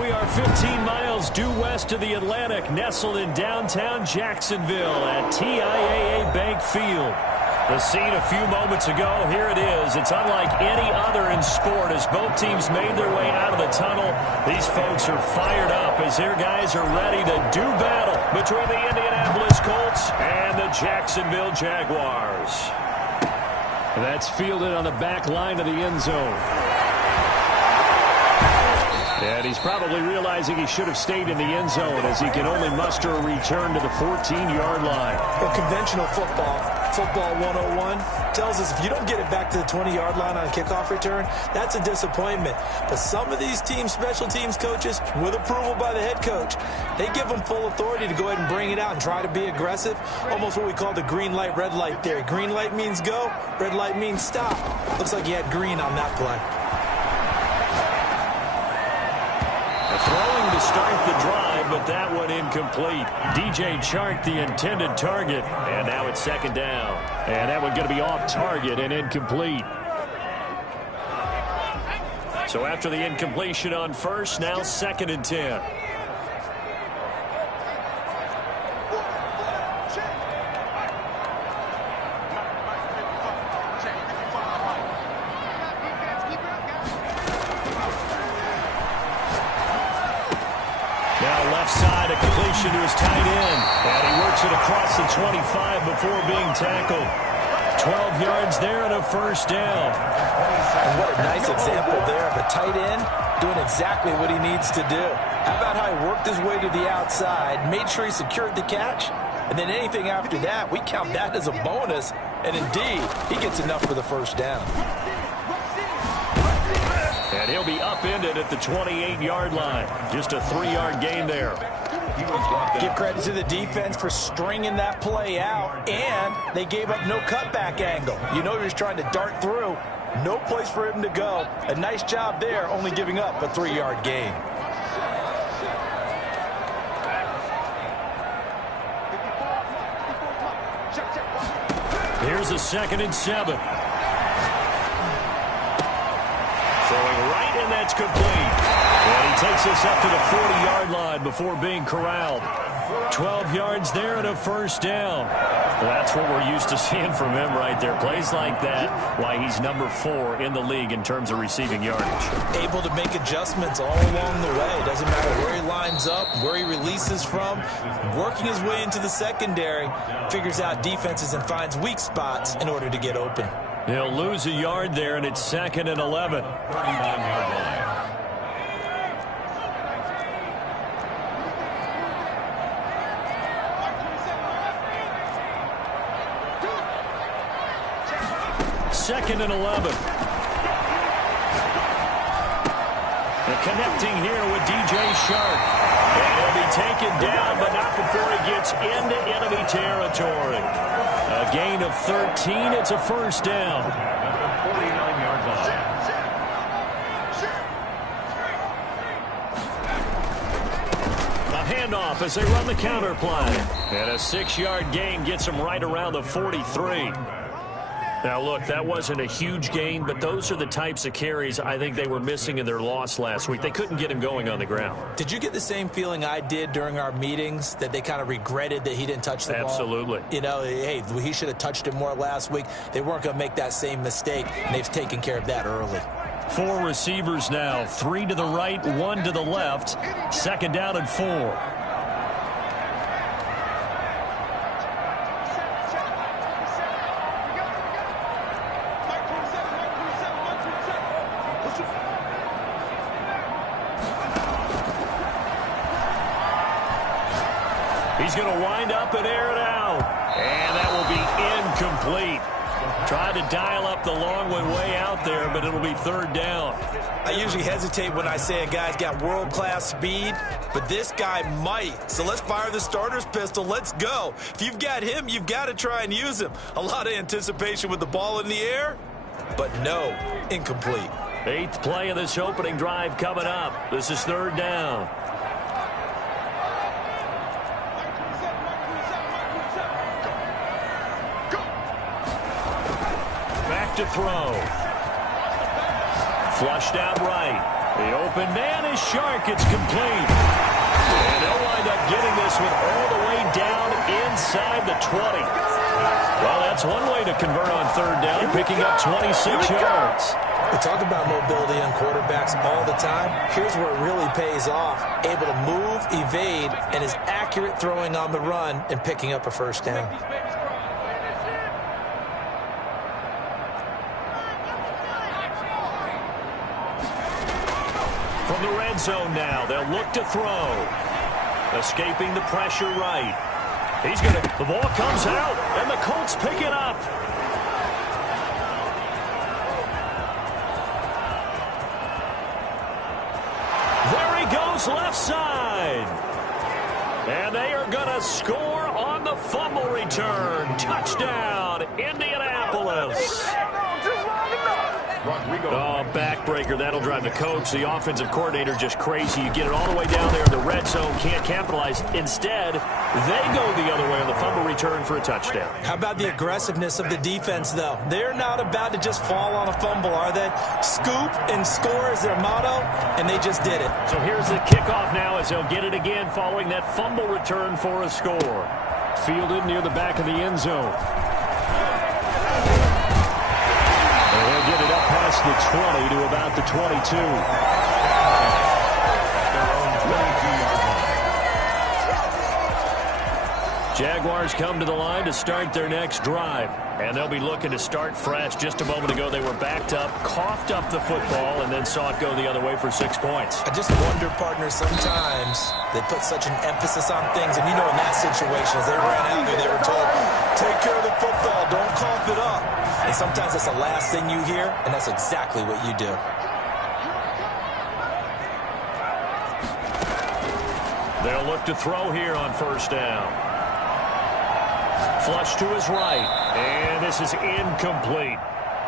We are 15 miles due west of the Atlantic, nestled in downtown Jacksonville at TIAA Bank Field. The scene a few moments ago, here it is. It's unlike any other in sport as both teams made their way out of the tunnel. These folks are fired up as their guys are ready to do battle between the Indianapolis Colts and the Jacksonville Jaguars. That's fielded on the back line of the end zone. And he's probably realizing he should have stayed in the end zone as he can only muster a return to the 14-yard line. Well, conventional football 101 tells us if you don't get it back to the 20-yard line on a kickoff return, that's a disappointment. But some of these team special teams coaches, with approval by the head coach, they give them full authority to go ahead and bring it out and try to be aggressive. Almost what we call the green light, red light theory. Green light means go, red light means stop. Looks like he had green on that play. Throwing to start the drive, but that one incomplete. DJ Chark, the intended target, and now it's second down. And that one going to be off target and incomplete. So after the incompletion on first, now 2nd and 10. Side, a completion to his tight end. And he works it across the 25 before being tackled. 12 yards there and a first down. And what a nice example there of a tight end doing exactly what he needs to do. How about how he worked his way to the outside, made sure he secured the catch, and then anything after that, we count that as a bonus. And indeed, he gets enough for the first down. And he'll be upended at the 28-yard line. Just a 3-yard gain there. Give credit to the defense for stringing that play out, and they gave up no cutback angle. You know he was trying to dart through. No place for him to go. A nice job there, only giving up a 3-yard gain. Here's a 2nd and 7. And that's complete. And he takes us up to the 40-yard line before being corralled. 12 yards there and a first down. Well, that's what we're used to seeing from him right there. Plays like that, why he's number 4 in the league in terms of receiving yardage. Able to make adjustments all along the way. Doesn't matter where he lines up, where he releases from. Working his way into the secondary, figures out defenses and finds weak spots in order to get open. He'll lose a yard there, and it's 2nd and 11. 39-yard line. Second and 11. And connecting here with DJ Chark. And he'll be taken down, but not before he gets into enemy territory. A gain of 13. It's a first down. 49-yard line. A handoff as they run the counter play. And a 6-yard gain gets him right around the 43. Now, look, that wasn't a huge gain, but those are the types of carries I think they were missing in their loss last week. They couldn't get him going on the ground. Did you get the same feeling I did during our meetings, that they kind of regretted that he didn't touch the ball? Absolutely. You know, hey, he should have touched it more last week. They weren't going to make that same mistake, and they've taken care of that early. 4 receivers now, 3 to the right, 1 to the left. 2nd down and 4. He's going to wind up and air it out. And that will be incomplete. Tried to dial up the long one way out there, but it'll be 3rd down. I usually hesitate when I say a guy's got world-class speed, but this guy might. So let's fire the starter's pistol. Let's go. If you've got him, you've got to try and use him. A lot of anticipation with the ball in the air, but no, incomplete. 8th play of this opening drive coming up. This is 3rd down. Back to throw. Flushed out right. The open man is Shark. It's complete. And they'll wind up getting this one all the way down inside the 20. Well, that's one way to convert on third down, picking up 26 yards. We talk about mobility on quarterbacks all the time. Here's where it really pays off. Able to move, evade, and is accurate throwing on the run and picking up a first down. From the red zone now, they'll look to throw. Escaping the pressure right. The ball comes out, and the Colts pick it up. There he goes left side. And they are going to score on the fumble return. Touchdown, Indianapolis. Oh, backbreaker. That'll drive the coach, the offensive coordinator, just crazy. You get it all the way down there in the red zone, can't capitalize. Instead, they go the other way on the fumble return for a touchdown. How about the aggressiveness of the defense, though? They're not about to just fall on a fumble, are they? Scoop and score is their motto, and they just did it. So here's the kickoff now as they'll get it again following that fumble return for a score. Fielded near the back of the end zone. They'll get it up past the 20 to about the 22. Jaguars come to the line to start their next drive. And they'll be looking to start fresh. Just a moment ago, they were backed up, coughed up the football, and then saw it go the other way for 6 points. I just wonder, partner, sometimes they put such an emphasis on things. And, you know, in that situation, as they ran out there, they were told, take care of the football, don't cough it up. And sometimes that's the last thing you hear, and that's exactly what you do. They'll look to throw here on first down. Flush to his right, and this is incomplete.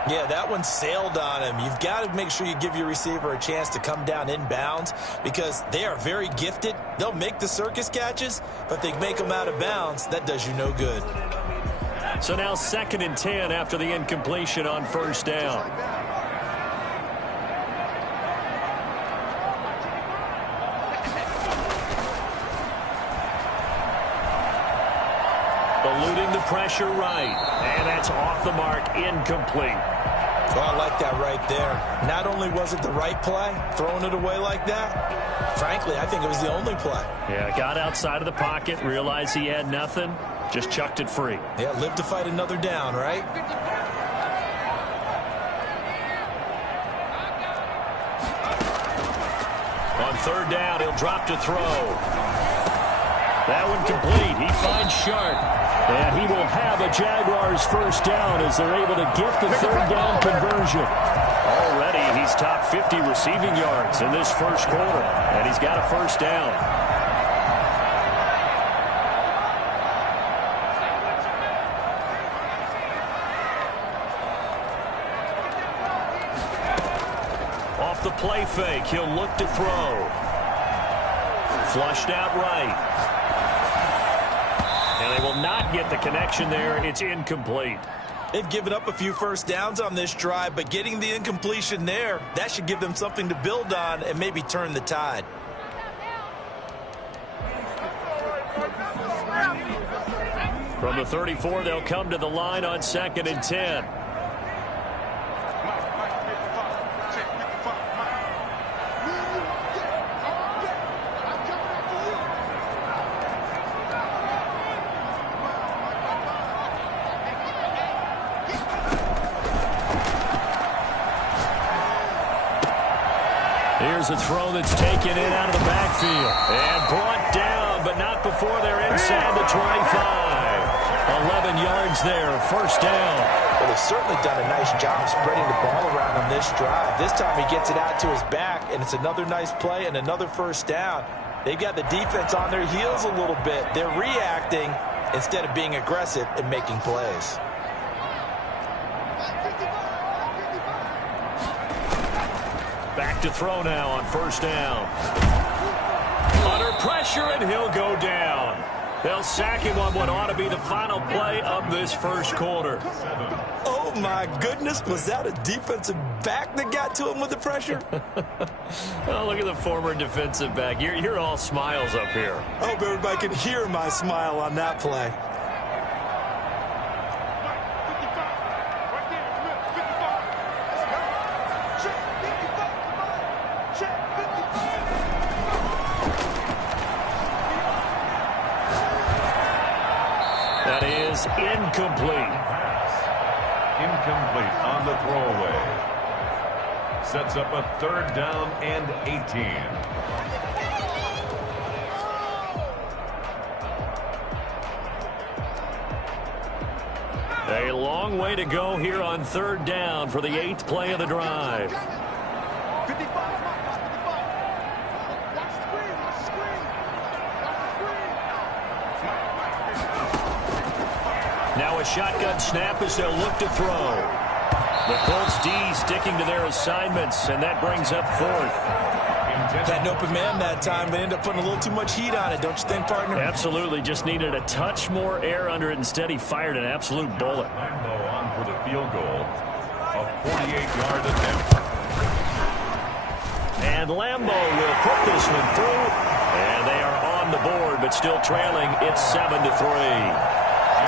Yeah, that one sailed on him. You've got to make sure you give your receiver a chance to come down inbounds because they are very gifted. They'll make the circus catches, but they make them out of bounds. That does you no good. So now 2nd and 10 after the incompletion on first down. Eluding the pressure right. And that's off the mark, incomplete. Well, I like that right there. Not only was it the right play, throwing it away like that, frankly, I think it was the only play. Yeah, got outside of the pocket, realized he had nothing, just chucked it free. Yeah, live to fight another down, right? On third down, he'll drop to throw. That one complete. He finds Sharp. And he will have a Jaguars first down as they're able to get the third down conversion. Already, he's top 50 receiving yards in this first quarter. And he's got a first down. Off the play fake, he'll look to throw. Flushed out right. And they will not get the connection there. It's incomplete. They've given up a few first downs on this drive, but getting the incompletion there, that should give them something to build on and maybe turn the tide. From the 34, they'll come to the line on 2nd and 10. Here's a throw that's taken in out of the backfield. And brought down, but not before they're inside the 25. 11 yards there, first down. Well, they've certainly done a nice job spreading the ball around on this drive. This time he gets it out to his back, and it's another nice play and another first down. They've got the defense on their heels a little bit. They're reacting instead of being aggressive and making plays. Back to throw now on first down. Under pressure, and he'll go down. They'll sack him on what ought to be the final play of this first quarter. Oh, my goodness. Was that a defensive back that got to him with the pressure? Oh, look at the former defensive back. You're all smiles up here. I hope everybody can hear my smile on that play. That is incomplete. Incomplete on the throwaway. Sets up a 3rd down and 18. A long way to go here on 3rd down for the 8th play of the drive. Now a shotgun snap as they'll look to throw. The Colts D sticking to their assignments, and that brings up 4th. Had an open man that time, but ended up putting a little too much heat on it, don't you think, partner? Absolutely. Just needed a touch more air under it. Instead, he fired an absolute bullet. Lambo on for the field goal. A 48-yard attempt. And Lambo will put this one through. And they are on the board, but still trailing. It's 7-3.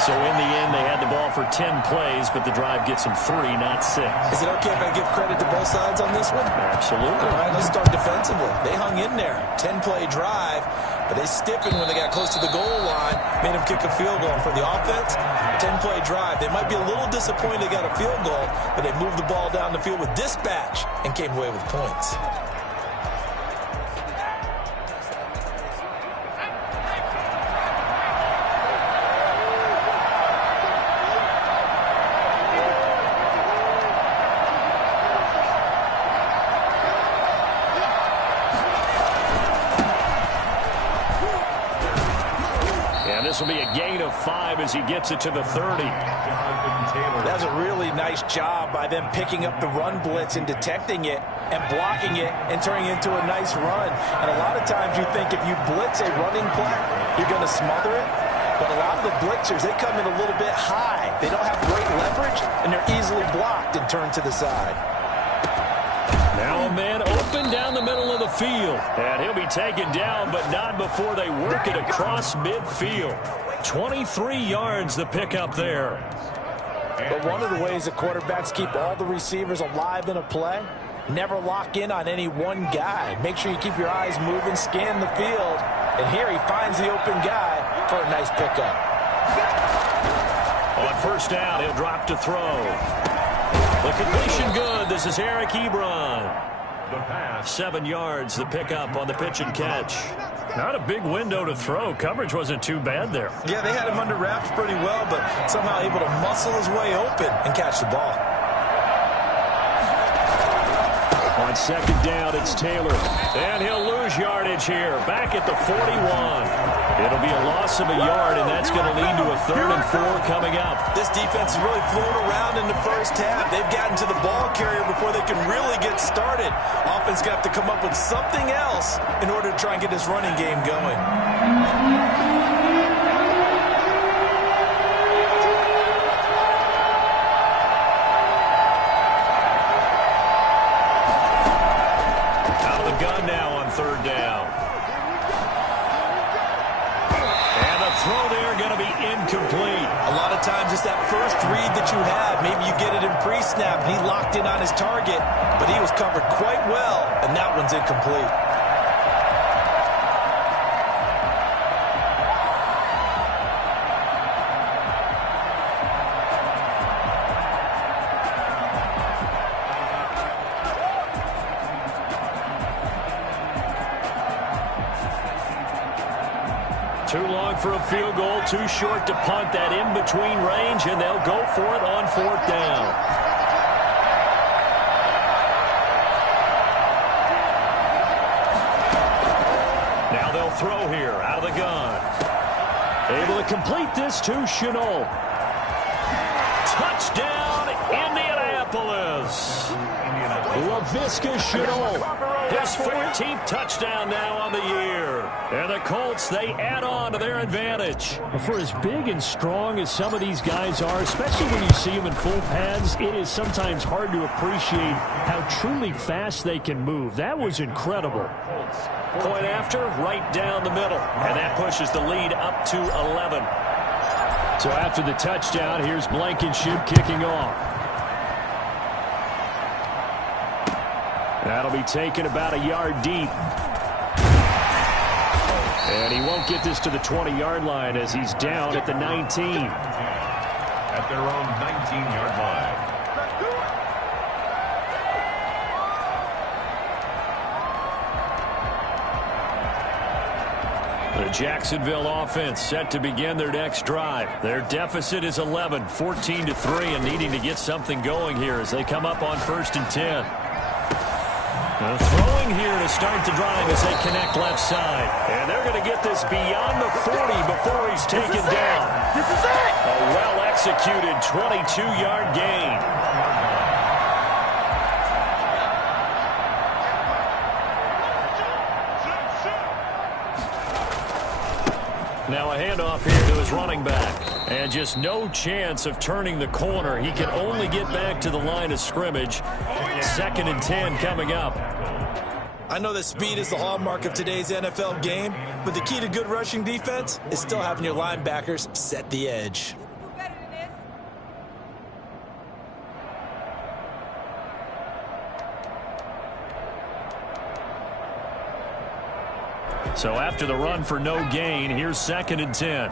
So in the end, they had the ball for 10 plays, but the drive gets them 3, not 6. Is it okay if I give credit to both sides on this one? Absolutely. All right, let's start defensively. They hung in there. 10-play drive, but they stiffened when they got close to the goal line, made them kick a field goal. For the offense, 10-play drive. They might be a little disappointed they got a field goal, but they moved the ball down the field with dispatch and came away with points. This will be a gain of 5 as he gets it to the 30. That was a really nice job by them picking up the run blitz and detecting it and blocking it and turning it into a nice run. And a lot of times you think if you blitz a running play, you're going to smother it. But a lot of the blitzers, they come in a little bit high. They don't have great leverage, and they're easily blocked and turned to the side. Now a man open down the middle of the field. And he'll be taken down, but not before they work it across midfield. 23 yards the pickup there. But one of the ways the quarterbacks keep all the receivers alive in a play, never lock in on any one guy. Make sure you keep your eyes moving, scan the field. And here he finds the open guy for a nice pickup. On 1st down, he'll drop to throw. The completion good. This is Eric Ebron. 7 yards, the pickup on the pitch and catch. Not a big window to throw. Coverage wasn't too bad there. Yeah, they had him under wraps pretty well, but somehow able to muscle his way open and catch the ball. On 2nd down, it's Taylor. And he'll lose yardage here. Back at the 41. It'll be a loss of a yard, and that's going to lead to a 3rd and 4 coming up. This defense is really flown around in the first half. They've gotten to the ball carrier before they can really get started. Offense going to have to come up with something else in order to try and get this running game going. Out of the gun now on 3rd down. Throw there going to be incomplete. A lot of times it's that first read that you have. Maybe you get it in pre-snap and he locked in on his target, but he was covered quite well, and that one's incomplete. Too long for a field goal, too short to punt. That in-between range, and they'll go for it on 4th down. Now they'll throw here out of the gun. Able to complete this to Chenault. Touchdown, Indianapolis. LaVisca Chenault, his 14th touchdown now on the year. And the Colts, they add on to their advantage. For as big and strong as some of these guys are, especially when you see them in full pads, it is sometimes hard to appreciate how truly fast they can move. That was incredible. Point after, right down the middle. And that pushes the lead up to 11. So after the touchdown, here's Blankenship kicking off. That'll be taken about a yard deep. And he won't get this to the 20-yard line as he's down at the 19. At their own 19-yard line. The Jacksonville offense set to begin their next drive. Their deficit is 11, 14-3, and needing to get something going here as they come up on 1st and 10. Throwing here to start the drive as they connect left side. And they're going to get this beyond the 40 before he's taken down. This is it! A well-executed 22-yard gain. Now a handoff here to his running back. And just no chance of turning the corner. He can only get back to the line of scrimmage. 2nd and 10 coming up. I know that speed is the hallmark of today's NFL game, but the key to good rushing defense is still having your linebackers set the edge. So after the run for no gain, here's 2nd and 10.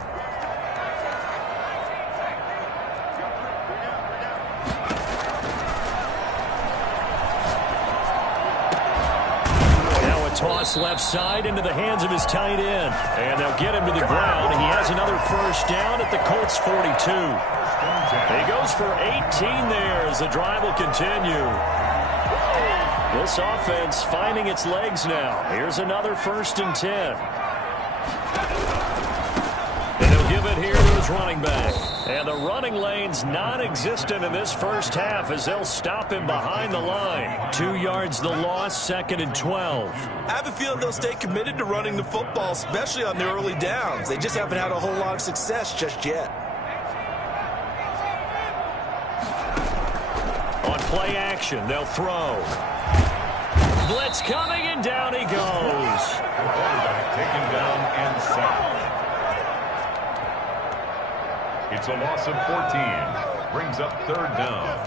Now a toss left side into the hands of his tight end. And they'll get him to the ground. He has another first down at the Colts 42. He goes for 18 there as the drive will continue. This offense finding its legs now. Here's another 1st and 10. And he'll give it here to his running back. And the running lane's non-existent in this first half as they'll stop him behind the line. 2 yards the loss, 2nd and 12. I have a feeling they'll stay committed to running the football, especially on the early downs. They just haven't had a whole lot of success just yet. On play action, they'll throw. Blitz coming, and down he goes. Quarterback taken down and sacked. It's a loss of 14. Brings up 3rd down.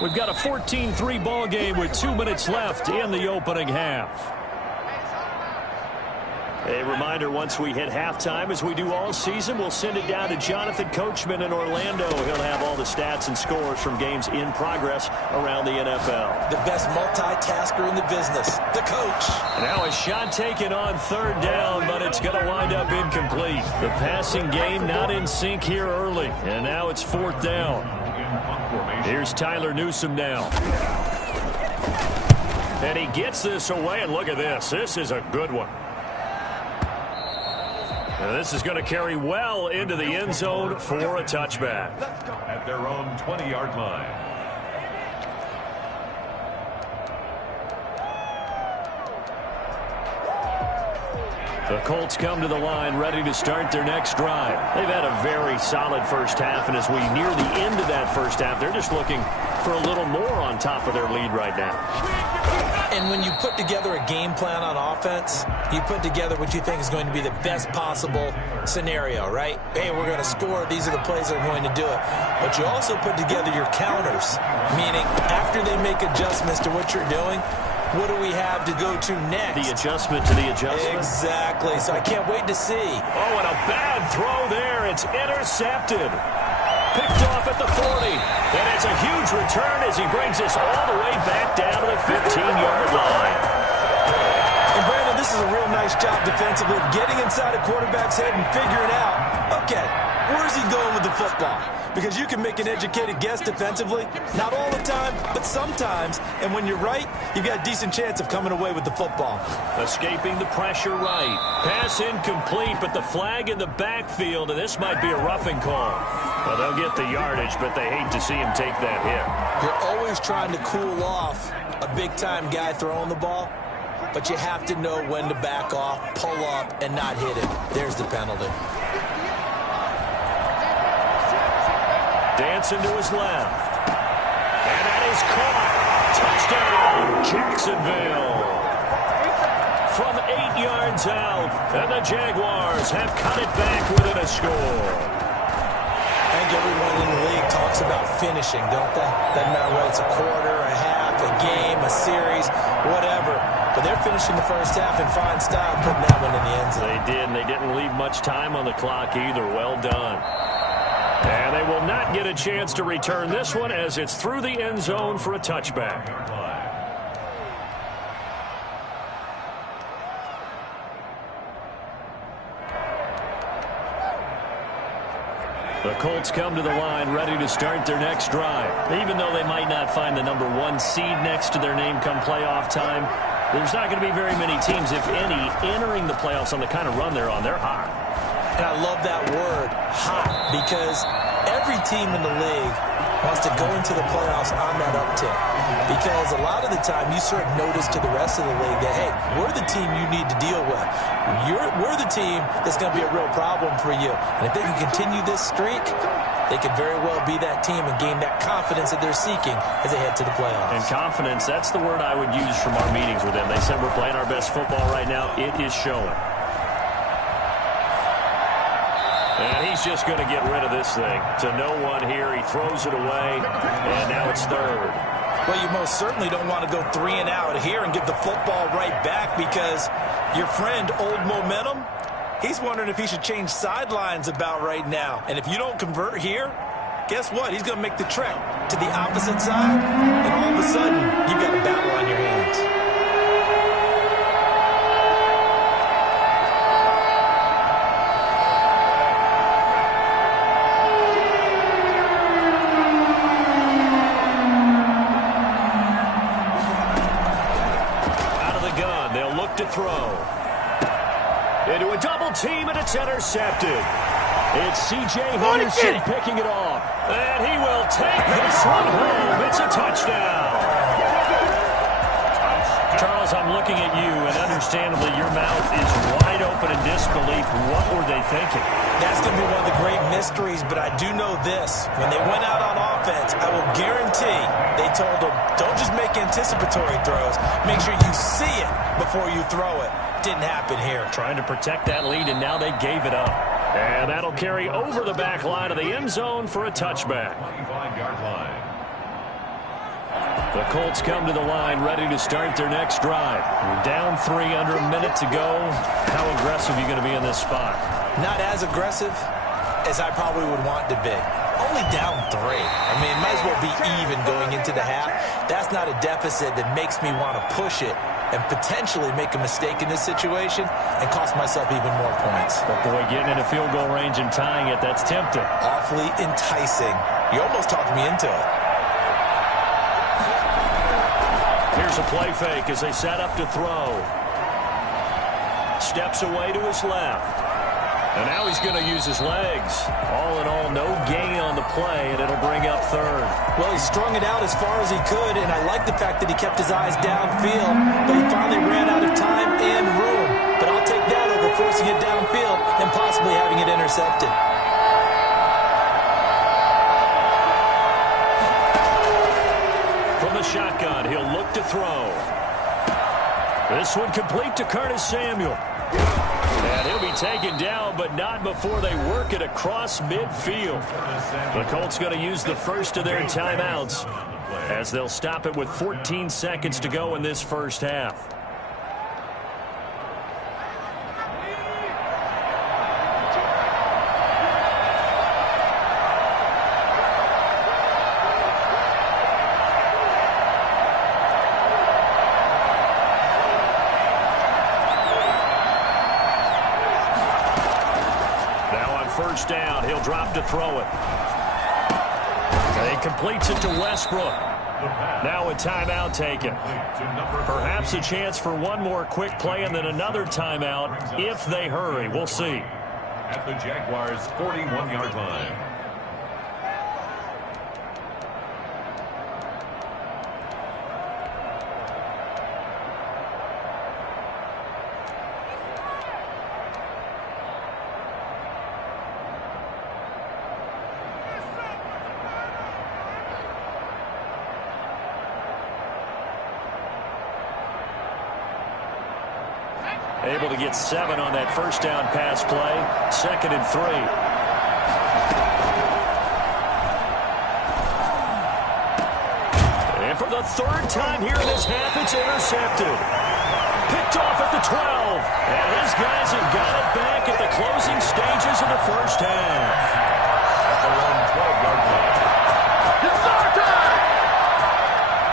We've got a 14-3 ball game with 2 minutes left in the opening half. A reminder, once we hit halftime, as we do all season, we'll send it down to Jonathan Coachman in Orlando. He'll have all the stats and scores from games in progress around the NFL. The best multitasker in the business, the coach. Now a shot taken on 3rd down, but it's going to wind up incomplete. The passing game not in sync here early, and now it's 4th down. Here's Tyler Newsome now. And he gets this away, and look at this. This is a good one. And this is going to carry well into the end zone for a touchback. At their own 20-yard line. The Colts come to the line ready to start their next drive. They've had a very solid first half, and as we near the end of that first half, they're just looking for a little more on top of their lead right now. And when you put together a game plan on offense, you put together what you think is going to be the best possible scenario, right? Hey, we're going to score. These are the plays that are going to do it. But you also put together your counters, meaning after they make adjustments to what you're doing, what do we have to go to next? The adjustment to the adjustment? Exactly. So I can't wait to see. Oh, and a bad throw there. It's intercepted. Picked off at the 40. And it's a huge return as he brings us all the way back down to the 15-yard line. And Brandon, this This is a real nice job defensively of getting inside a quarterback's head and figuring out, okay, where's he going with the football? Because you can make an educated guess defensively, not all the time, but sometimes. And when you're right, you've got a decent chance of coming away with the football. Escaping the pressure right. Pass incomplete, but the flag in the backfield, and this might be a roughing call. Well, they'll get the yardage, but they hate to see him take that hit. You're always trying to cool off a big-time guy throwing the ball, but you have to know when to back off, pull up, and not hit him. There's the penalty. Dancing to his left. And that is caught. Touchdown, Jacksonville. From 8 yards out, and the Jaguars have cut it back within a score. I think everyone in the league talks about finishing, don't they? Doesn't matter whether it's a quarter, a half, a game, a series, whatever. But they're finishing the first half in fine style, putting that one in the end zone. They did, and they didn't leave much time on the clock either. Well done. And they will not get a chance to return this one as it's through the end zone for a touchback. The Colts come to the line ready to start their next drive. Even though they might not find the #1 seed next to their name come playoff time, there's not going to be very many teams, if any, entering the playoffs on the kind of run they're on. They're hot. And I love that word, hot, because every team in the league wants to go into the playoffs on that uptick. Because a lot of the time you serve notice to the rest of the league that, hey, we're the team you need to deal with. We're the team that's going to be a real problem for you. And if they can continue this streak, they could very well be that team and gain that confidence that they're seeking as they head to the playoffs. And confidence, that's the word I would use from our meetings with them. They said we're playing our best football right now. It is showing. And he's just going to get rid of this thing. To no one here. He throws it away, and now it's third. Well, you most certainly don't want to go 3 and out here and give the football right back because your friend, Old Momentum, he's wondering if he should change sidelines about right now. And if you don't convert here, guess what? He's going to make the trek to the opposite side, and all of a sudden, you've got a battle on your hands. To throw. Into a double team, and it's intercepted. It's C.J. Henderson picking it off. And he will take this one home. It's a touchdown. Charles, I'm looking at you, and understandably your mouth is wide open in disbelief. What were they thinking? That's going to be one of the great mysteries, but I do know this. When they went out on offense, I will guarantee they told them, don't just make anticipatory throws. Make sure you see it before you throw it. Didn't happen here. Trying to protect that lead, and now they gave it up. And that'll carry over the back line of the end zone for a touchback. 25-yard line. The Colts come to the line ready to start their next drive. We're down 3 under a minute to go. How aggressive are you going to be in this spot? Not as aggressive as I probably would want to be. Only down 3. I mean, it might as well be even going into the half. That's not a deficit that makes me want to push it and potentially make a mistake in this situation and cost myself even more points. But boy, getting in a field goal range and tying it, that's tempting. Awfully enticing. You almost talked me into it. Here's a play fake as they set up to throw. Steps away to his left. And now he's going to use his legs. All in all, no gain on the play, and it'll bring up third. Well, he strung it out as far as he could, and I like the fact that he kept his eyes downfield, but he finally ran out of time and room. But I'll take that over forcing it downfield and possibly having it intercepted. From the shotgun, he'll look to throw. This one complete to Curtis Samuel. And he'll be taken down, but not before they work it across midfield. The Colts going to use the first of their timeouts as they'll stop it with 14 seconds to go in this first half. He'll drop to throw it. He completes it to Westbrook. Now a timeout taken. Perhaps a chance for one more quick play and then another timeout if they hurry. We'll see. At the Jaguars' 41-yard line. Able to get 7 on that first down pass play. 2nd and 3. And for the 3rd time here in this half, it's intercepted. Picked off at the 12. And his guys have got it back at the closing stages of the first half. At the 12-yard line.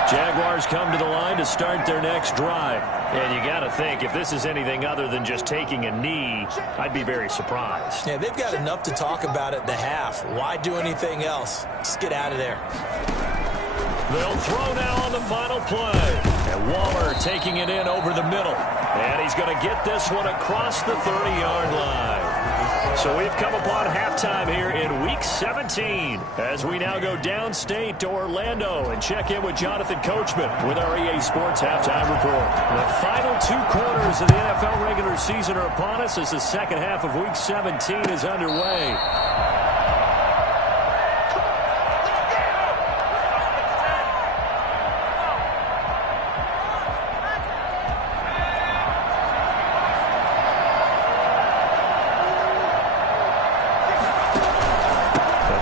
Jaguars come to the line to start their next drive. And you got to think, if this is anything other than just taking a knee, I'd be very surprised. Yeah, they've got enough to talk about at the half. Why do anything else? Just get out of there. They'll throw now on the final play. And Waller taking it in over the middle. And he's going to get this one across the 30-yard line. So we've come upon halftime here in Week 17 as we now go downstate to Orlando and check in with Jonathan Coachman with our EA Sports Halftime Report. The final 2 quarters of the NFL regular season are upon us as the second half of Week 17 is underway.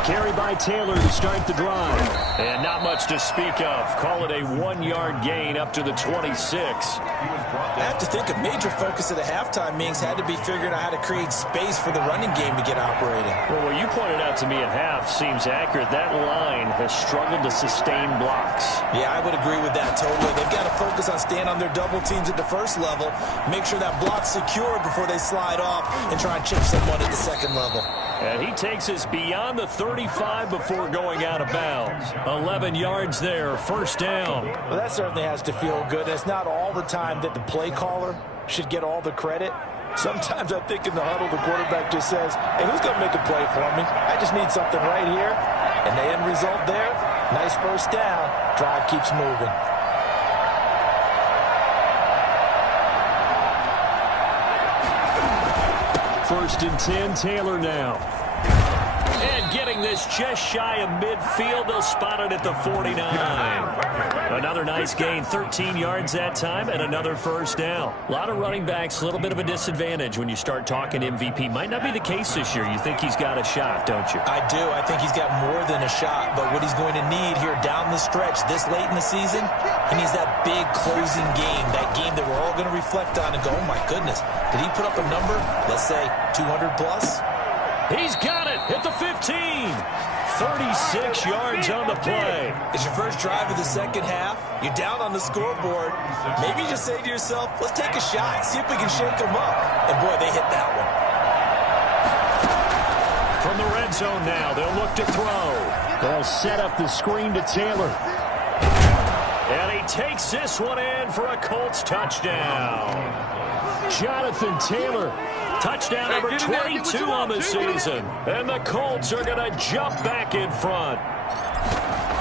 Carry by Taylor to start the drive. And not much to speak of. Call it a 1-yard gain up to the 26. I have to think a major focus of the halftime meetings had to be figuring out how to create space for the running game to get operating. Well, what you pointed out to me at half seems accurate. That line has struggled to sustain blocks. Yeah, I would agree with that totally. They've got to focus on staying on their double teams at the first level, make sure that block's secured before they slide off and try and chip someone at the second level. And he takes us beyond the 35 before going out of bounds. 11 yards there, first down. Well, that certainly has to feel good. It's not all the time that the play caller should get all the credit. Sometimes I think in the huddle, the quarterback just says, hey, who's going to make a play for me? I just need something right here. And the end result there, nice first down. Drive keeps moving. First and 10, Taylor now. And getting this just shy of midfield, they'll spot it at the 49. Another nice gain, 13 yards that time, and another first down. A lot of running backs, a little bit of a disadvantage when you start talking MVP. Might not be the case this year. You think he's got a shot, don't you? I do. I think he's got more than a shot, but what he's going to need here down the stretch this late in the season, he needs that big closing game, that game that we're all going to reflect on and go, oh my goodness, did he put up a number, let's say 200 plus? He's got it at the 15. 36 yards on the play. It's your first drive of the second half. You're down on the scoreboard. Maybe you just say to yourself, let's take a shot, see if we can shake them up. And boy, they hit that one. From the red zone now, they'll look to throw. They'll set up the screen to Taylor. And he takes this one in for a Colts touchdown. Jonathan Taylor, touchdown number 22 on the season. And the Colts are going to jump back in front.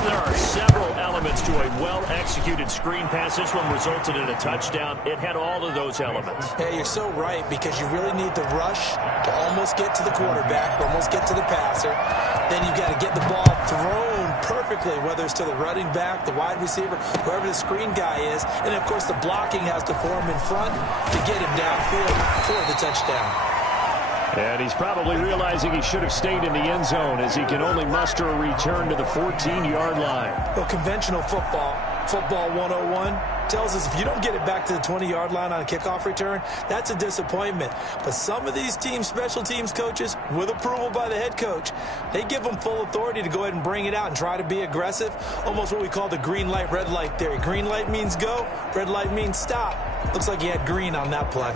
There are several elements to a well-executed screen pass. This one resulted in a touchdown. It had all of those elements. Hey, you're so right, because you really need the rush to almost get to the quarterback, almost get to the passer. Then you got to get the ball thrown perfectly, whether it's to the running back, the wide receiver, whoever the screen guy is. And, of course, the blocking has to form in front to get him downfield for the touchdown. And he's probably realizing he should have stayed in the end zone as he can only muster a return to the 14-yard line. Well, conventional football 101, tells us if you don't get it back to the 20-yard line on a kickoff return, that's a disappointment. But some of these team special teams coaches, with approval by the head coach, they give them full authority to go ahead and bring it out and try to be aggressive. Almost what we call the green light, red light theory. Green light means go, red light means stop. Looks like he had green on that play.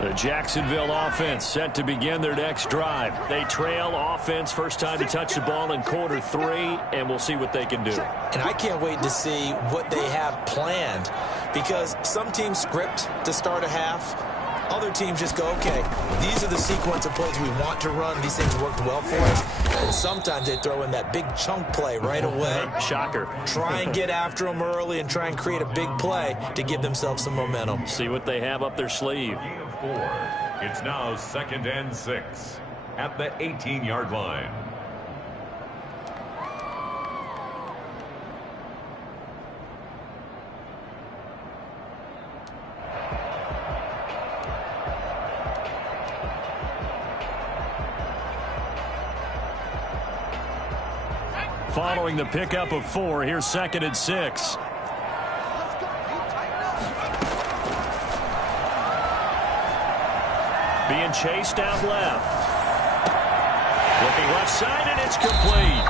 The Jacksonville offense set to begin their next drive. They trail offense, first time to touch the ball in quarter 3, and we'll see what they can do. And I can't wait to see what they have planned, because some teams script to start a half. Other teams just go, okay, these are the sequence of plays we want to run. These things worked well for us. And sometimes they throw in that big chunk play right away. Shocker. Try and get after them early and try and create a big play to give themselves some momentum. See what they have up their sleeve. 4. It's now 2nd and 6 at the 18-yard line. Following the pickup of 4, here's 2nd and 6. Being chased out left. Looking left side, and it's complete.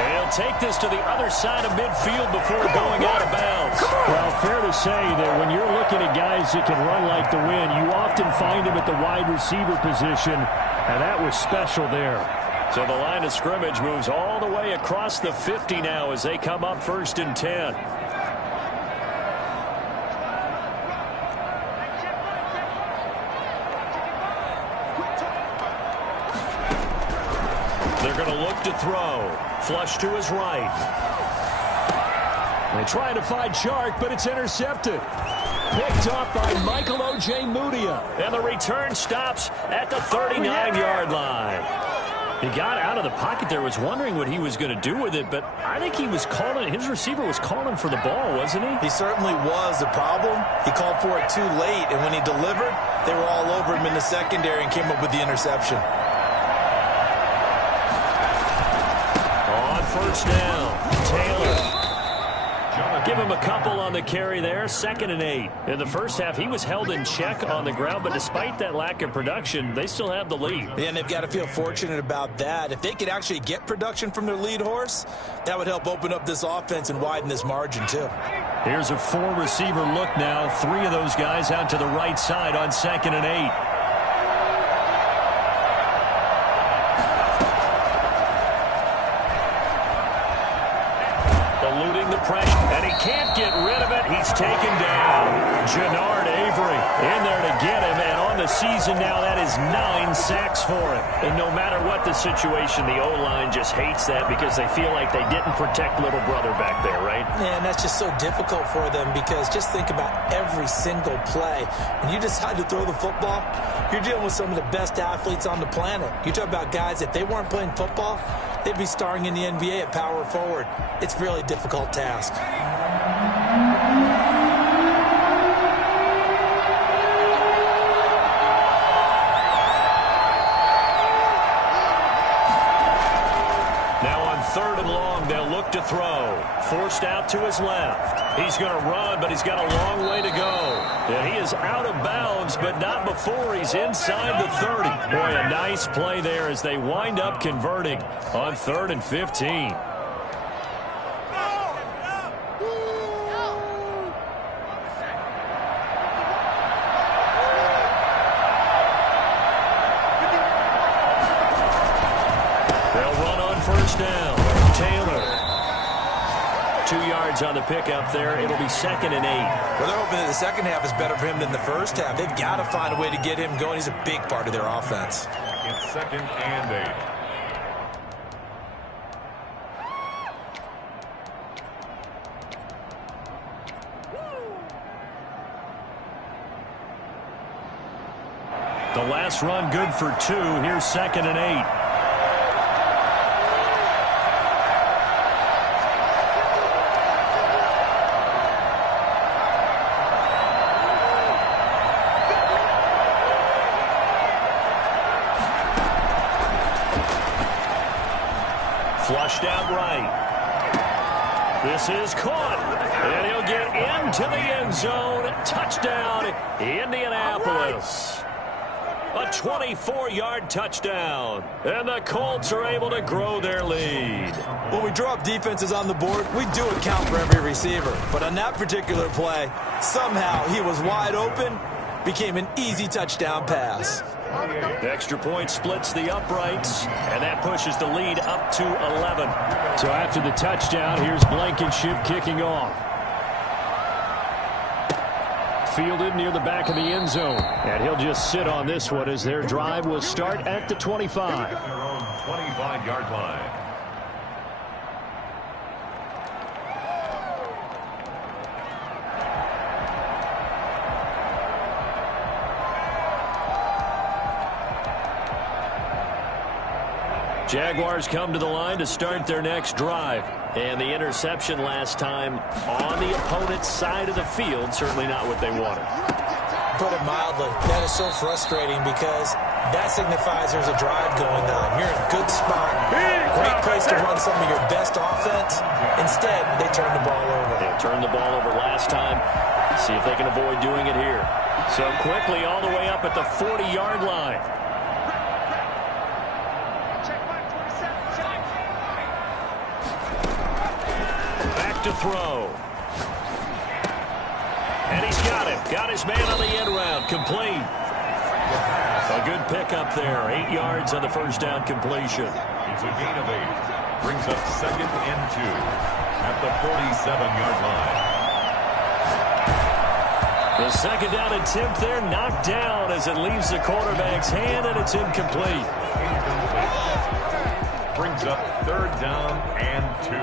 And he'll take this to the other side of midfield before going out of bounds. Well, fair to say that when you're looking at guys that can run like the wind, you often find them at the wide receiver position, and that was special there. So the line of scrimmage moves all the way across the 50 now as they come up 1st and 10. They're going to look to throw. Flush to his right. They try to find Chark, but it's intercepted. Picked up by Michael O.J. Mudia. And the return stops at the 39-yard line. He got out of the pocket there, was wondering what he was going to do with it, but I think he was calling, his receiver was calling for the ball, wasn't he? He certainly was. The problem, he called for it too late, and when he delivered, they were all over him in the secondary and came up with the interception. On 1st down, Taylor. Give him a couple on the carry there, 2nd and 8. In the first half, he was held in check on the ground, but despite that lack of production, they still have the lead. And they've got to feel fortunate about that. If they could actually get production from their lead horse, that would help open up this offense and widen this margin too. Here's a 4-receiver look now. 3 of those guys out to the right side on 2nd and 8. Eluding the pressure, and he can't get rid of it. He's taken down. Jannard Avery in there to get him, and on the season now, that is 9 sacks for him. And no matter what the situation, the O-line just hates that because they feel like they didn't protect little brother back there, right? And that's just so difficult for them because just think about every single play. When you decide to throw the football, you're dealing with some of the best athletes on the planet. You talk about guys, if they weren't playing football, they'd be starring in the NBA at power forward. It's a really difficult task. Now on 3rd and long, they'll look to throw. Forced out to his left. He's going to run, but he's got a long way to go. And he is out of bounds, but not before he's inside the 30. Boy, a nice play there as they wind up converting on 3rd and 15. They'll run on 1st down. Taylor. 2 yards on the pickup there. It'll be 2nd and 8. Well, they're hoping that the second half is better for him than the first half. They've got to find a way to get him going. He's a big part of their offense. It's 2nd and 8. The last run good for 2. Here's 2nd and 8. Flushed out right. This is caught. And he'll get into the end zone. Touchdown, Indianapolis. A 24-yard touchdown. And the Colts are able to grow their lead. When we draw up defenses on the board, we do account for every receiver. But on that particular play, somehow he was wide open, became an easy touchdown pass. The extra point splits the uprights, and that pushes the lead up to 11. So after the touchdown, here's Blankenship kicking off. Fielded near the back of the end zone. And he'll just sit on this one as their drive will start at the 25. Their own 25-yard line. Jaguars come to the line to start their next drive. And the interception last time on the opponent's side of the field, certainly not what they wanted. Put it mildly, that is so frustrating because that signifies there's a drive going on. You're in a good spot, great place to run some of your best offense. Instead, they turn the ball over. They turned the ball over last time. See if they can avoid doing it here. So quickly all the way up at the 40-yard line. To throw. And he's got it. Got his man on the end route. Complete. A good pickup there. 8 yards on the first down completion. It's a gain of 8. Brings up 2nd and 2 at the 47-yard line. The second down attempt there knocked down as it leaves the quarterback's hand, and it's incomplete. Brings up 3rd down and 2.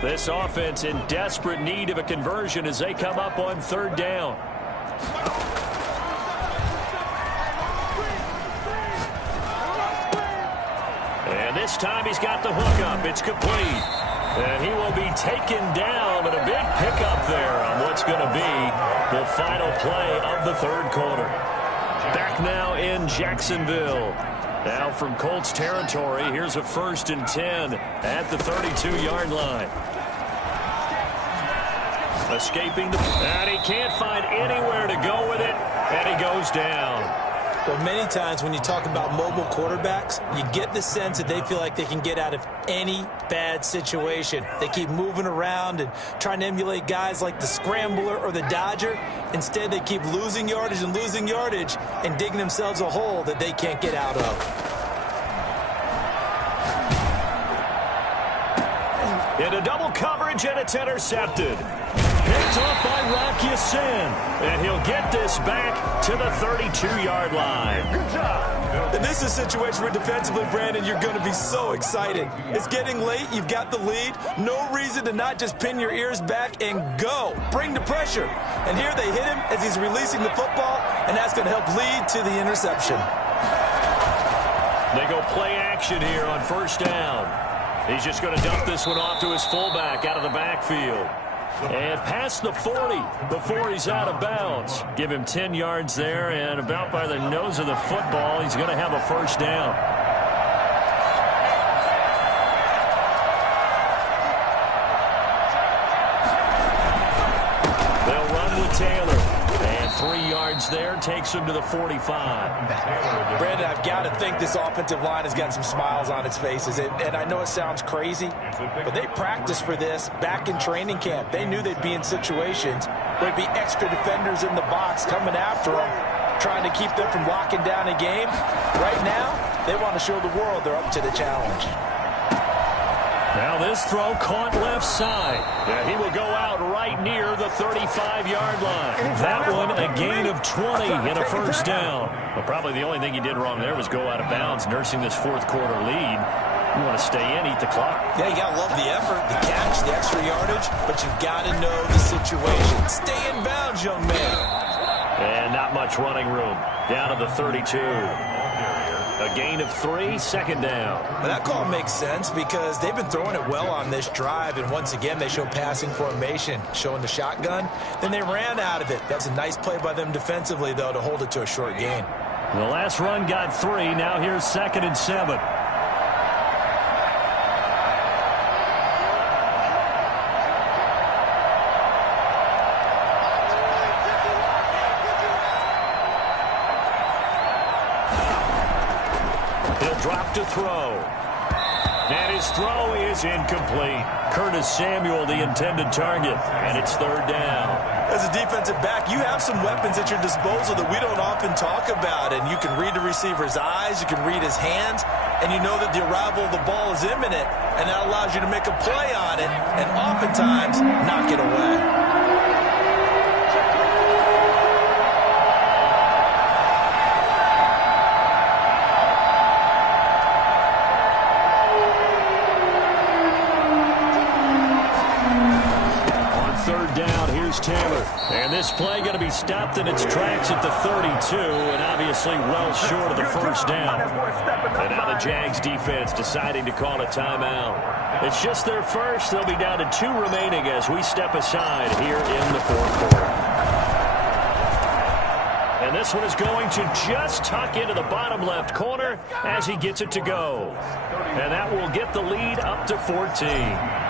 This offense in desperate need of a conversion as they come up on 3rd down. And this time he's got the hook up. It's complete. And he will be taken down, but a big pickup there on what's going to be the final play of the 3rd quarter. Back now in Jacksonville. Now from Colts territory, here's a 1st and 10 at the 32-yard line. Escaping and he can't find anywhere to go with it, and he goes down. Well, many times when you talk about mobile quarterbacks, you get the sense that they feel like they can get out of any bad situation. They keep moving around and trying to emulate guys like the Scrambler or the Dodger. Instead, they keep losing yardage and digging themselves a hole that they can't get out of. Into double coverage, and it's intercepted. Picked off by Rocky Sin, and he'll get this back to the 32-yard line. Good job. And this is a situation where defensively, Brandon, you're going to be so excited. It's getting late. You've got the lead. No reason to not just pin your ears back and go. Bring the pressure. And here they hit him as he's releasing the football, and that's going to help lead to the interception. They go play action here on 1st down. He's just going to dump this one off to his fullback out of the backfield. And past the 40 before he's out of bounds. Give him 10 yards there, and about by the nose of the football, he's going to have a 1st down. They'll run with Taylor. And 3 yards there takes him to the 45. Brandon, I've got to think this offensive line has got some smiles on its faces. And I know it sounds crazy, but they practiced for this back in training camp. They knew they'd be in situations where there'd be extra defenders in the box coming after them, trying to keep them from locking down a game. Right now, they want to show the world they're up to the challenge. Now this throw caught left side. Yeah, he will go out right near the 35-yard line. That one a gain of 20 and a 1st down. Well, probably the only thing he did wrong there was go out of bounds, nursing this 4th quarter lead. You want to stay in, eat the clock. Yeah, you got to love the effort, the catch, the extra yardage, but you've got to know the situation. Stay in bounds, young man. And not much running room. Down to the 32. A gain of 3, 2nd down. Well, that call makes sense because they've been throwing it well on this drive, and once again they show passing formation, showing the shotgun. Then they ran out of it. That's a nice play by them defensively, though, to hold it to a short gain. The last run got 3. Now here's 2nd and 7. Drop to throw. And his throw is incomplete. Curtis Samuel, the intended target. And it's 3rd down. As a defensive back, you have some weapons at your disposal that we don't often talk about, and you can read the receiver's eyes, you can read his hands, and you know that the arrival of the ball is imminent, and that allows you to make a play on it, and oftentimes knock it away. Taylor. And this play going to be stopped in its tracks at the 32, and obviously well short of the first down. And now the Jags defense deciding to call a timeout. It's just their first. They'll be down to 2 remaining as we step aside here in the fourth quarter. And this one is going to just tuck into the bottom left corner as he gets it to go. And that will get the lead up to 14.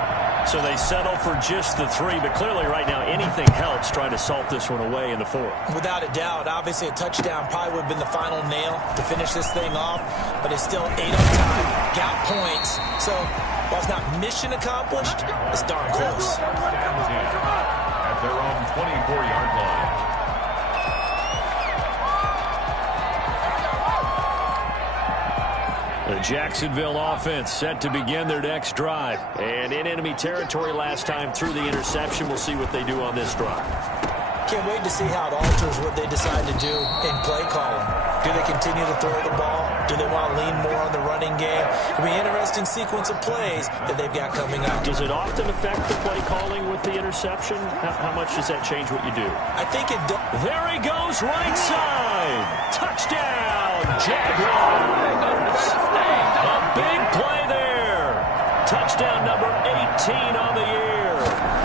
So they settle for just the 3, but clearly right now anything helps trying to salt this one away in the 4th. Without a doubt, obviously a touchdown probably would have been the final nail to finish this thing off, but it's still 8 on time, got points. So while it's not mission accomplished, it's darn close. At their own 24-yard line. The Jacksonville offense set to begin their next drive. And in enemy territory last time through the interception. We'll see what they do on this drive. Can't wait to see how it alters what they decide to do in play calling. Do they continue to throw the ball? Do they want to lean more on the running game? It'll be an interesting sequence of plays that they've got coming up. Does it often affect the play calling with the interception? How much does that change what you do? I think it does. There he goes, right side. Touchdown, Jaguars. A big play there. Touchdown number 18 on the year.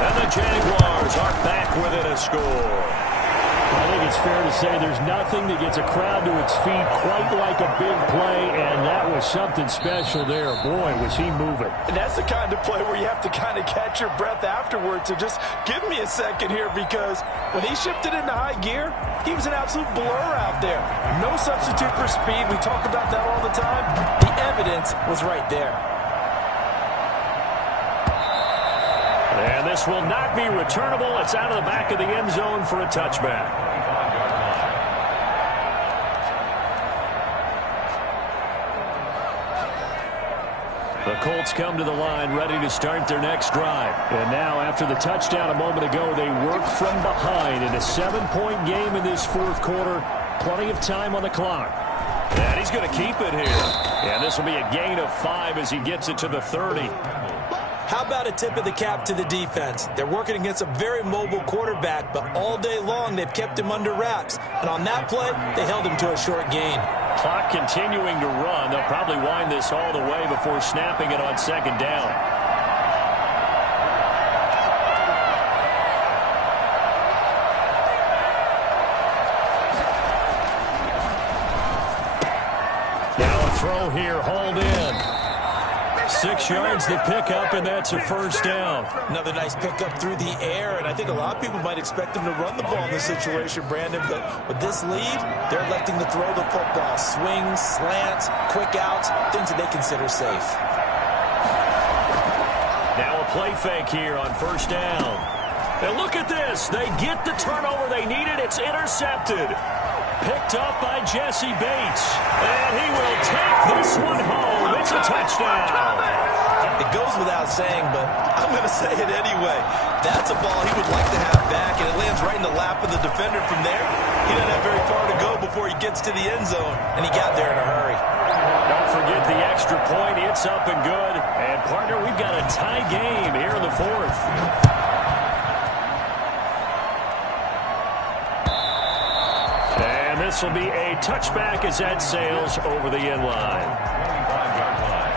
And the Jaguars are back within a score. I think it's fair to say there's nothing that gets a crowd to its feet quite like a big play, and that was something special there. Boy, was he moving. And that's the kind of play where you have to kind of catch your breath afterwards. So just give me a second here, because when he shifted into high gear, he was an absolute blur out there. No substitute for speed. We talk about that all the time. The evidence was right there. And this will not be returnable. It's out of the back of the end zone for a touchback. The Colts come to the line ready to start their next drive. And now, after the touchdown a moment ago, they work from behind in a 7-point game in this fourth quarter. Plenty of time on the clock. And he's going to keep it here. And this will be a gain of 5 as he gets it to the 30. How about a tip of the cap to the defense? They're working against a very mobile quarterback, but all day long they've kept him under wraps. And on that play, they held him to a short gain. Clock continuing to run. They'll probably wind this all the way before snapping it on second down. Now a throw here, hauled in. 6 yards to pick up, and that's a first down. Another nice pickup through the air, and I think a lot of people might expect them to run the ball in this situation, Brandon, but with this lead, they're electing to throw the football. Swings, slants, quick outs, things that they consider safe. Now a play fake here on first down. And look at this. They get the turnover they needed. It's intercepted. Picked up by Jesse Bates. And he will take this one home. It's a touchdown. It goes without saying, but I'm going to say it anyway. That's a ball he would like to have back, and it lands right in the lap of the defender from there. He doesn't have very far to go before he gets to the end zone, and he got there in a hurry. Don't forget the extra point. It's up and good. And, partner, we've got a tie game here in the fourth. This will be a touchback as that sails over the end line. 25-yard line.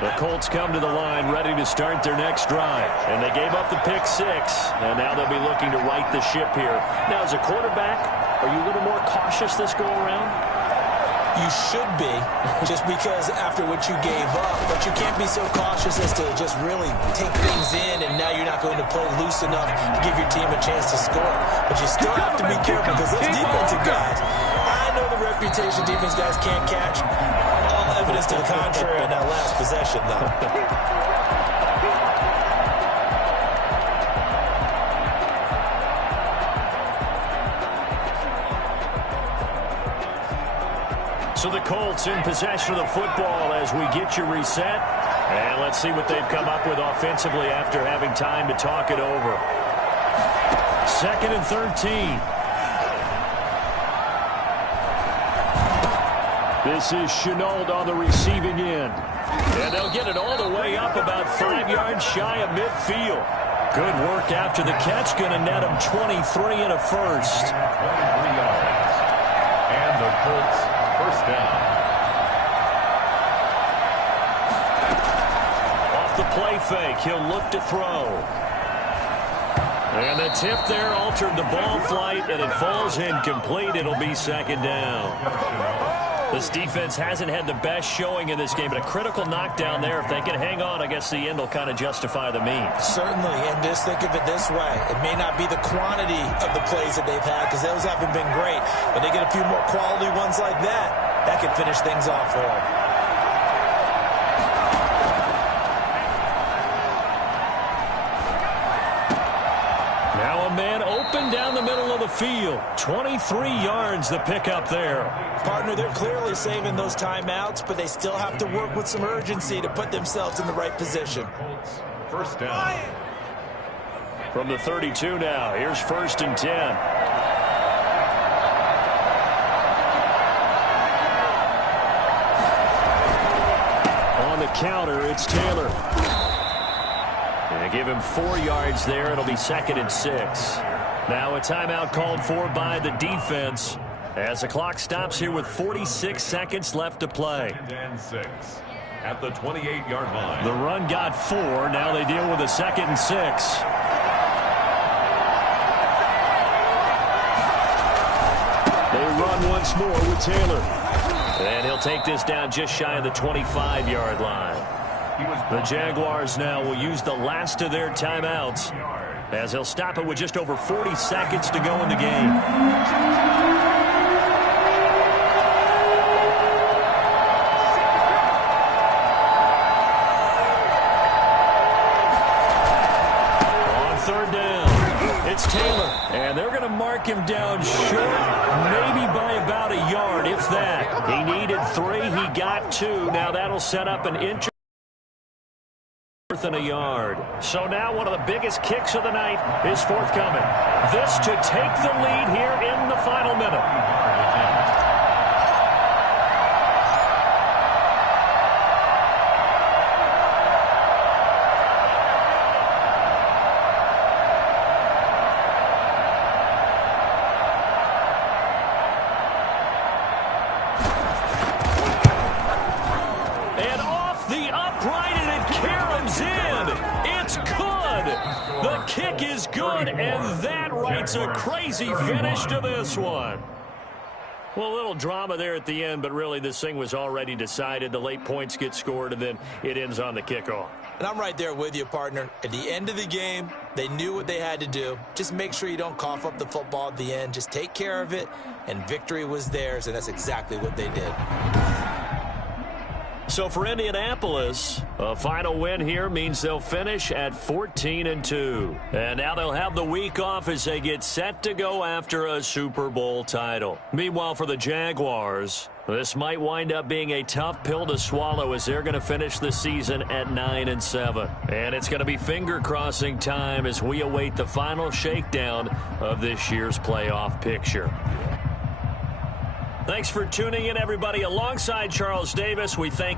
The Colts come to the line ready to start their next drive. And they gave up the pick 6. And now they'll be looking to right the ship here. Now, as a quarterback, are you a little more cautious this go around? You should be, just because after what you gave up. But you can't be so cautious as to just really take things in, and now you're not going to play loose enough to give your team a chance to score. But you still have to be careful because those defensive guys, I know the reputation defense guys can't catch. All evidence to the contrary on that last possession, though. So the Colts in possession of the football as we get you reset. And let's see what they've come up with offensively after having time to talk it over. 2nd and 13. This is Chenault on the receiving end. And they'll get it all the way up about 5 yards shy of midfield. Good work after the catch. Going to net them 23 and a first. 23 yards. And the Colts first down. Off the play fake, he'll look to throw. And the tip there altered the ball flight, and it falls incomplete. It'll be 2nd down. This defense hasn't had the best showing in this game, but a critical knockdown there. If they can hang on, I guess the end will kind of justify the means. Certainly, and just think of it this way. It may not be the quantity of the plays that they've had, because those haven't been great, but they get a few more quality ones like that can finish things off for them. Now a man open down the middle of the field. 23 yards the pickup there. Partner, they're clearly saving those timeouts, but they still have to work with some urgency to put themselves in the right position. First down. From the 32 now, here's 1st and 10. Counter, it's Taylor. And they give him 4 yards there. It'll be 2nd and 6. Now a timeout called for by the defense as the clock stops here with 46 seconds left to play. 2nd and 6 at the 28-yard line. The run got 4. Now they deal with a 2nd and 6. They run once more with Taylor. And he'll take this down just shy of the 25-yard line. The Jaguars now will use the last of their timeouts as they'll stop it with just over 40 seconds to go in the game. On 3rd down, it's Taylor. And they're going to mark him down short, maybe by about a yard, if that. He needed 3. He got 2. Now that'll set up an inch and a yard. So now one of the biggest kicks of the night is forthcoming. This to take the lead here in the final minute. Kick is good, and that writes a crazy finish to this one. Well, a little drama there at the end, but really this thing was already decided. The late points get scored, and then it ends on the kickoff. And I'm right there with you, partner. At the end of the game, they knew what they had to do. Just make sure you don't cough up the football at the end. Just take care of it, and victory was theirs, and that's exactly what they did. So for Indianapolis, a final win here means they'll finish at 14-2. And now they'll have the week off as they get set to go after a Super Bowl title. Meanwhile, for the Jaguars, this might wind up being a tough pill to swallow as they're going to finish the season at 9-7. And it's going to be finger-crossing time as we await the final shakedown of this year's playoff picture. Thanks for tuning in, everybody. Alongside Charles Davis, we thank